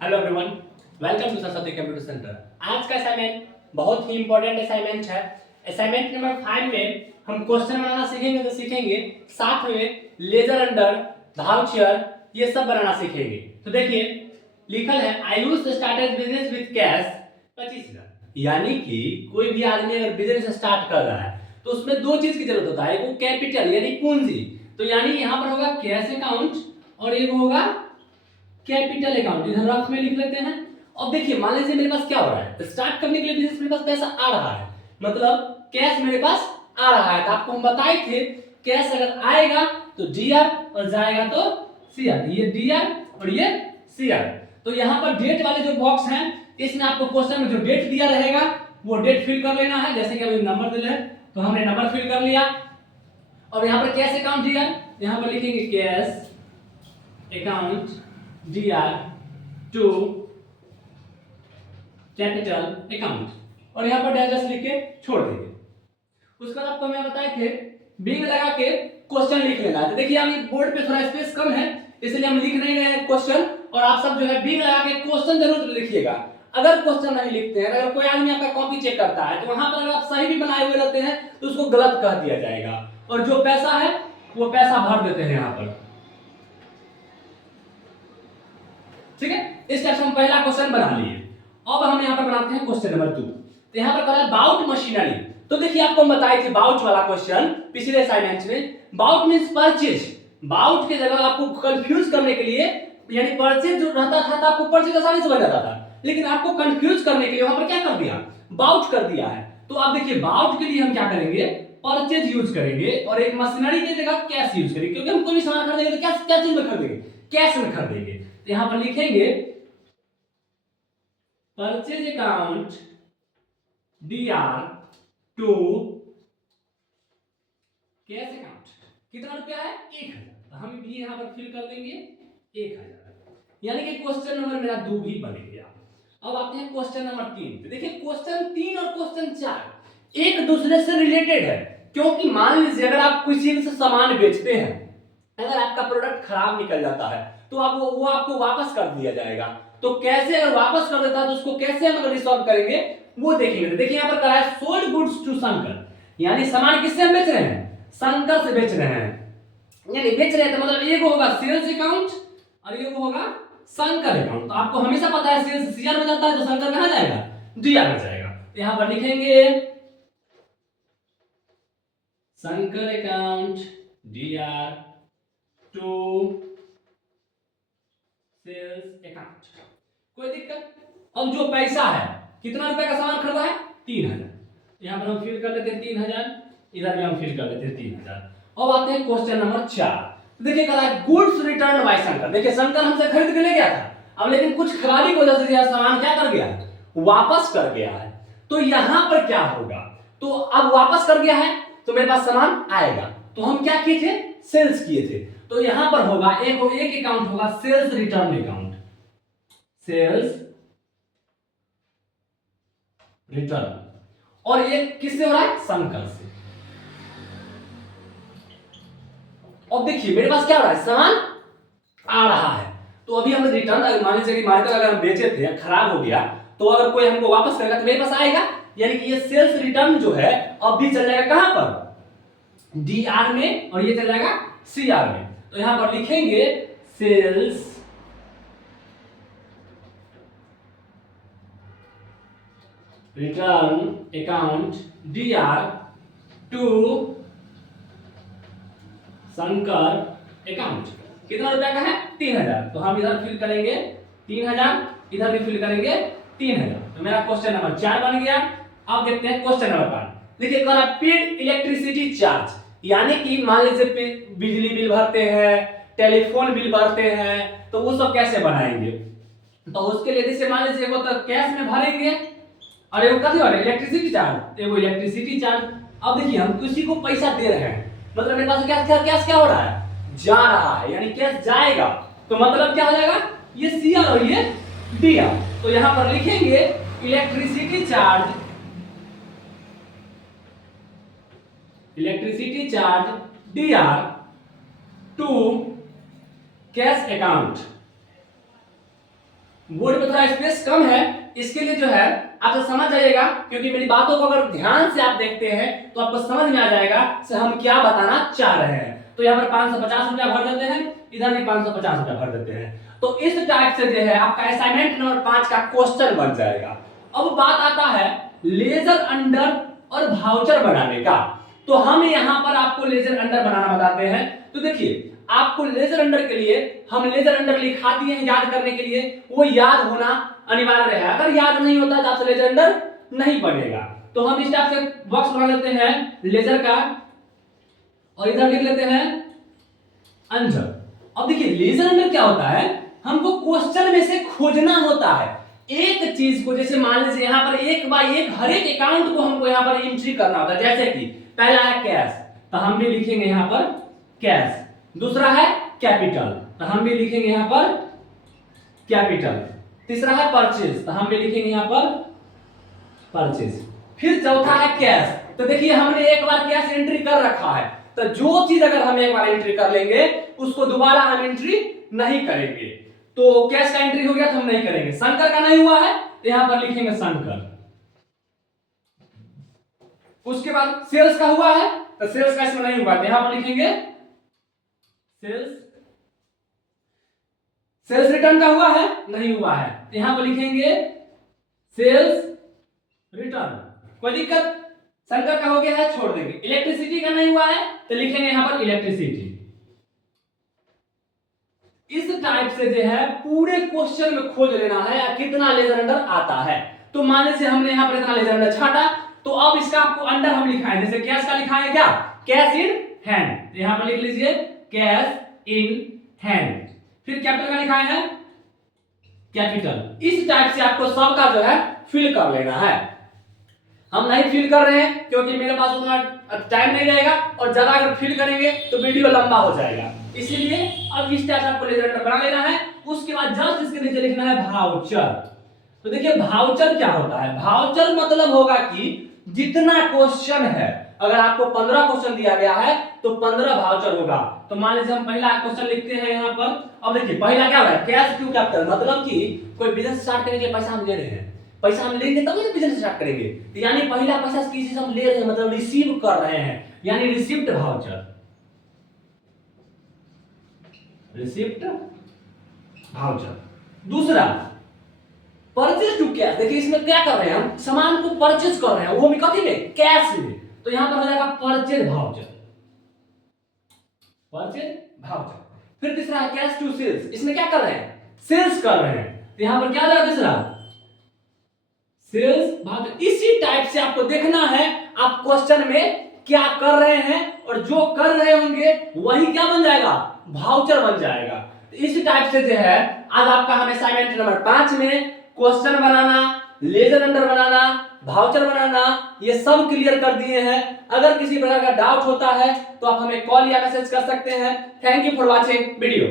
Hello everyone, welcome to Saraswati computer centre. आज का assignment बहुत ही इंपॉर्टेंट असाइनमेंट है। असाइनमेंट नंबर 5 में हम क्वेश्चन बनाना सीखेंगे साथ में लेजर अंडर, वाउचर ये सब बनाना सीखेंगे। तो देखिए लिखल है I used to start business with cash 25,000। यानी कि कोई भी आदमी अगर बिजनेस स्टार्ट कर रहा है तो उसमें दो चीज की जरूरत होता है, एक वो कैपिटल यानी पूंजी। तो यानी यहाँ पर होगा कैश अकाउंट और एक होगा कैपिटल अकाउंट। इधर रफ में लिख लेते हैं। अब देखिए मान लीजिए मेरे पास क्या हो रहा है, स्टार्ट करने के लिए बिजनेस मेरे पास पैसा आ रहा है, मतलब कैश मेरे पास आ रहा है। तो आपको हम बताए थे कैश अगर आएगा तो डीआर और जाएगा तो सीआर। ये डीआर और ये सीआर। तो यहाँ पर डेट वाले जो बॉक्स हैं इसमें आपको क्वेश्चन में जो डेट दिया रहेगा वो डेट फिल कर लेना है। जैसे कि अभी नंबर दिया है तो हमने नंबर फिल कर लिया। और यहाँ पर कैश अकाउंट डीआर, यहाँ पर लिखेंगे cash account DR to capital account और यहाँ पर डैश लिख के छोड़ देंगे। उसके बाद आपको मैं बताए थे बिंग लगा के क्वेश्चन लिख लेना है। तो देखिए हम बोर्ड पे थोड़ा स्पेस कम है इसलिए हम लिख नहीं रहे हैं क्वेश्चन, और आप सब जो है बिंग लगा के क्वेश्चन जरूर लिखिएगा। अगर क्वेश्चन नहीं लिखते हैं, अगर कोई आदमी आपका कॉपी चेक करता है तो वहां पर अगर आप सही भी बनाए हुए रहते हैं तो उसको गलत कह दिया जाएगा और जो पैसा है वो पैसा भर देते हैं यहाँ पर। ठीक है, इस टाइप से हम पहला क्वेश्चन बना लिए। अब हम यहाँ पर बनाते हैं क्वेश्चन नंबर 2। तो यहाँ पर करा बाउट मशीनरी। तो देखिए आपको हम बताए थे बाउट वाला क्वेश्चन पिछले असाइनमेंट में। Bought means purchase. बाउट के जगह आपको कंफ्यूज करने के लिए, यानी परचेज जो रहता था तो आपको परचेज आसानी से बन जाता था, लेकिन आपको कंफ्यूज करने के लिए वहां पर क्या कर दिया, बाउट कर दिया है। तो आप देखिए बाउट के लिए हम क्या करेंगे, परचेज यूज करेंगे और एक मशीनरी की जगह कैश यूज करेंगे, क्योंकि हम कोई भी सामान खरीदेंगे तो क्या चीज में खरीदेंगे, कैश में खरीदेंगे। तो यहां पर लिखेंगे purchase account DR to cash account. कितना रुपया है, 1,000। हम भी यहां पर फिल कर देंगे 1,000, यानी कि क्वेश्चन नंबर मेरा 2 भी बन गया। अब आते हैं क्वेश्चन नंबर 3। देखिए क्वेश्चन 3 और क्वेश्चन 4 एक दूसरे से रिलेटेड है, क्योंकि मान लीजिए अगर आप किसी से सामान बेचते हैं, अगर आपका प्रोडक्ट खराब निकल जाता है तो आप वो आपको वापस कर दिया जाएगा। तो कैसे अगर वापस कर देता है तो उसको कैसे हम रिसॉल्व करेंगे वो देखेंगे। देखिए यहाँ पर करा है सोल्ड गुड्स टू शंकर, यानी सामान किससे हम बेच रहे हैं, शंकर से बेच रहे हैं। यानी बेच रहे हैं तो मतलब एक होगा सेल्स अकाउंट और एक होगा शंकर अकाउंट। तो आपको हमेशा पता है सेल्स सीआर में जाता है तो शंकर कहां जाएगा, डीआर में जाएगा। यहां पर लिखेंगे Shankar account DR to sales account. कोई दिक्कत। अब जो पैसा है, कितना रुपए का सामान खरीदा है, 3,000। यहां पर हम फिल कर लेते हैं 3,000, इधर भी हम फिल कर लेते हैं 3,000। अब आते हैं क्वेश्चन नंबर 4। देखिए कह रहा है गुड्स रिटर्न बाय शंकर। देखिए शंकर हमसे खरीद के ले गया था, अब लेकिन कुछ खराबी की वजह से यह सामान क्या कर गया, वापस कर गया है। तो यहां पर क्या होगा, तो अब वापस कर गया है तो मेरे पास सामान आएगा, तो हम क्या किए थे, सेल्स किए थे। तो यहां पर होगा एक अकाउंट होगा sales return account, sales return, और ये किससे हो रहा है, शंकर से। अब देखिए मेरे पास क्या हो रहा है, सामान आ रहा है तो अभी हम रिटर्न, मान लीजिए कि मार्केट अगर हम बेचे थे खराब हो गया तो अगर कोई हमको वापस करेगा तो मेरे पास आएगा, यानी कि ये सेल्स रिटर्न जो है अब भी चल जाएगा कहां पर, डीआर में, और ये चल जाएगा सीआर में। तो यहां पर लिखेंगे sales return account DR to Shankar account. कितना रुपया का है, 3,000। तो हम इधर फिल करेंगे 3,000, इधर भी फिल करेंगे 3,000। तो मेरा क्वेश्चन नंबर 4 बन गया। अब देखते हैं क्वेश्चन नंबर 5। देखिए कह रहा है पेड इलेक्ट्रिसिटी चार्ज, यानी कि मान लीजिए बिजली बिल भरते हैं, टेलीफोन बिल भरते हैं, तो वो सब कैसे बनाएंगे। तो उसके लिए जैसे मान लीजिए वो तो कैश में भरेंगे और एगो कथी वाला इलेक्ट्रिसिटी चार्ज, एगो इलेक्ट्रिसिटी चार्ज। अब देखिए हम किसी को पैसा दे रहे हैं, मतलब मेरे पास कैश क्या हो रहा है, जा रहा है, यानी कैश जाएगा, तो मतलब क्या हो जाएगा, ये सीआर और ये डीआर। तो यहां पर लिखेंगे electricity charge DR to cash account board पे थोड़ा स्पेस कम है, इसके लिए जो है आप तो समझ जाइएगा, क्योंकि मेरी बातों को अगर ध्यान से आप देखते हैं तो आपको समझ में आ जाएगा कि हम क्या बताना चाह रहे हैं। तो यहाँ पर 550 रुपया भर देते हैं, इधर भी 550 रुपया भर देते हैं। तो इस टाइप से जो है आपका असाइनमेंट नंबर 5 का क्वेश्चन बन जाएगा। अब बात आता है लेजर अंडर और भाउचर बनाने का। तो हम यहाँ पर आपको लेजर अंडर बनाना बताते हैं। तो देखिए आपको लेजर अंडर के लिए हम लेजर अंडर लिखा दिए हैं याद करने के लिए, वो याद होना अनिवार्य है। अगर याद नहीं होता तो आपसे लेजर अंडर नहीं बनेगा। तो हम इस टाइप से बॉक्स बना लेते हैं लेजर का, और इधर लिख लेते हैं अंडर। अब देखिए लेजर अंडर क्या होता है, हमको क्वेश्चन में से खोजना होता है एक चीज को। जैसे मान लीजिए यहाँ पर एक बाय एक हर एक अकाउंट को हमको यहाँ पर एंट्री करना होता है। जैसे कि पहला है कैश, तो हम भी लिखेंगे यहाँ पर कैश। दूसरा है कैपिटल, तो हम भी लिखेंगे यहाँ पर कैपिटल। तीसरा है परचेज, तो हम भी लिखेंगे यहाँ पर परचेज। फिर चौथा है कैश। तो देखिए हमने एक बार कैश एंट्री कर रखा है, तो जो चीज अगर हम एक बार एंट्री कर लेंगे उसको दोबारा हम एंट्री नहीं करेंगे। तो कैश का एंट्री हो गया तो हम नहीं करेंगे। शंकर का नहीं हुआ है तो यहां पर लिखेंगे शंकर। उसके बाद सेल्स का हुआ है तो सेल्स का इसमें नहीं हुआ तो यहां पर लिखेंगे सेल्स। सेल्स रिटर्न का हुआ है, नहीं हुआ है, यहां पर लिखेंगे सेल्स रिटर्न। कोई दिक्कत? शंकर का हो गया है, छोड़ देंगे। इलेक्ट्रिसिटी का नहीं हुआ है तो लिखेंगे यहां पर इलेक्ट्रिसिटी। इस टाइप से जो है पूरे क्वेश्चन में खोज लेना है कितना लेजर अंडर आता है। तो मान लीजिए हमने यहां पर इतना लेजर अंडर छाटा, तो अब इसका आपको अंडर हम लिखाएं। जैसे कैश का लिखाएं क्या, कैश इन हैंड, यहां पर लिख लीजिए कैश इन हैंड। फिर कैपिटल का लिखाएं है कैपिटल। इस टाइप से आपको सबका जो है फिल कर लेना है। हम नहीं फिल कर रहे हैं क्योंकि मेरे पास उतना टाइम नहीं रहेगा, और ज्यादा अगर फिल करेंगे तो वीडियो लंबा हो जाएगा, इसीलिए अब इस टाइप से आपको लेजर अंडर बना लेना है। उसके बाद जस्ट इसके नीचे लिखना है भाउचर। तो देखिए भाउचर क्या होता है, भाउचर मतलब होगा कि जितना क्वेश्चन है, अगर आपको 15 क्वेश्चन दिया गया है तो 15 भाउचर होगा। तो मान लीजिए हम पहला क्वेश्चन लिखते हैं यहाँ पर। अब देखिए पहला क्या होगा, कैश टू कैपिटल, मतलब कि कोई बिजनेस स्टार्ट करने के लिए पैसा हम ले रहे हैं, पैसा हम लेंगे तब ना बिजनेस स्टार्ट करेंगे। तो यानी पहला पैसा किसी से हम ले रहे हैं, मतलब रिसीव कर रहे हैं, यानी रिसिप्ट भाउचर। Receipt voucher. दूसरा परचेज टू कैश। देखिए इसमें क्या कर रहे हैं, हम सामान को परचेज कर रहे हैं, वो भी कथी में, कैश में। तो यहां पर हो जाएगा परचेज भाउचर, परचेज भाउचर। फिर तीसरा है कैश टू सेल्स। इसमें क्या कर रहे हैं, सेल्स कर रहे हैं, तो यहां पर क्या लगा तीसरा सेल्स भाउचर। इसी टाइप से आपको देखना है आप क्वेश्चन में क्या कर रहे हैं, और जो कर रहे होंगे वही क्या बन जाएगा, भाउचर बन जाएगा। तो इसी टाइप से जो है आज आपका हम असाइनमेंट नंबर 5 में क्वेश्चन बनाना, लेजर अंडर बनाना, भाउचर बनाना, ये सब क्लियर कर दिए हैं। अगर किसी प्रकार का डाउट होता है तो आप हमें कॉल या मैसेज कर सकते हैं। Thank you for watching video.